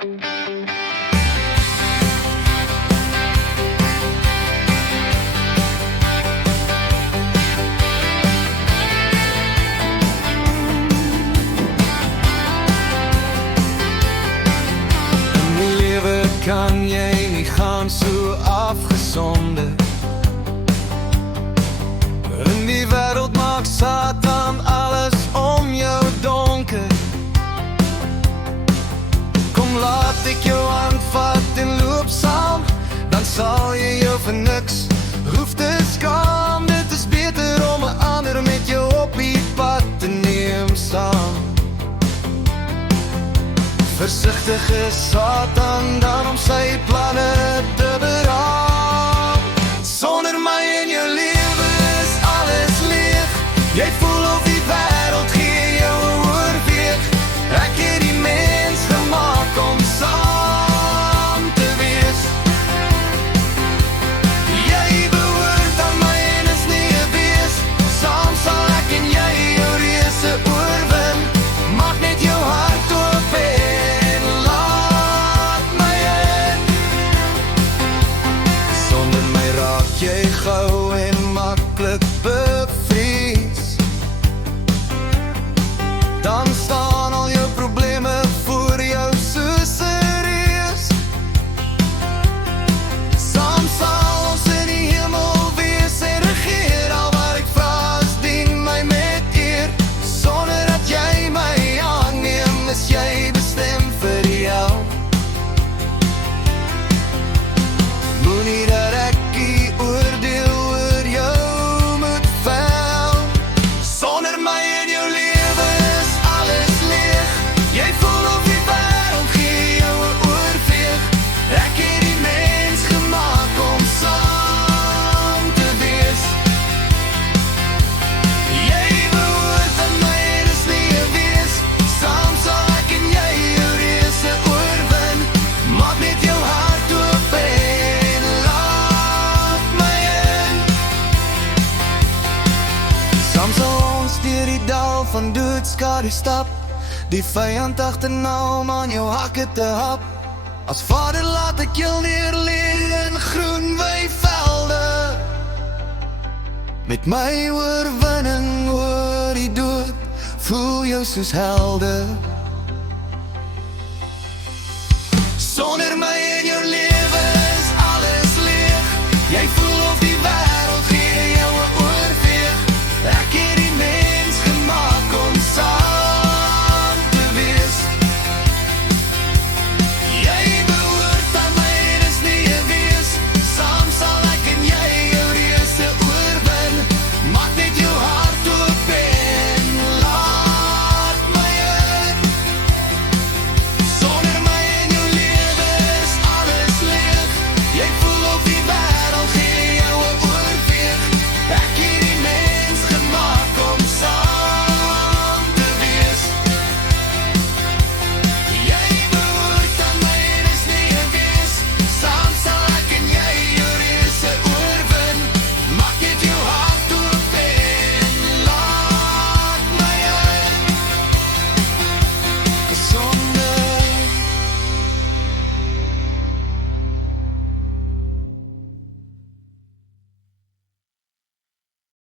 Kan jy nie gaan so afgesonder. In die wêreld maak Satan alles om jou donker. Kom laat ek jou aanvat en loop saam, dan sal jy jou vir niks hoef te skaam. Dit is beter om 'n ander met jou op die pad te neem saam. Versigtig is Satan dan om sy planne te beraam. Sonder my in jou lewe is alles leeg. Jy voel of die wêreld gee jou 'n oorweeg. Ek het die mens gemaak om saam te wees. Jy behoort aan my en is nie 'n wees. Saam sal ek en jy jou reëse oorwin. Maak net jou hart oop en laat my in. Sonder my raak jy gou en maklik bevries. Dan staan al jou probleme voor jou soos 'n reus. Saam sal ons in die hemel wees en regeer. Al wat ek vra is dien my met eer. Sonder dat jy my aanneem, is jy bestem vir jou. Moenie dat ek die oordeel oor jou moet vel. Sonder my in jou lewe is alles leeg. Jy voel of die wêreld gee jou 'n oorveeg. Ek het die mens gemaak om saam te wees. Jy behoort aan my en is nie 'n wees. Saam sal ek en jy jou reëse oorwin. Maak net jou hart oop en laat my in. Saam sal ons deur die dal van doodskade stap. Die vyand agterna om aan jou hakke te hap. As Vader laat ek jou neer lê in groen weivelde. Met my oorwinning oor die dood, voel jou soos helde.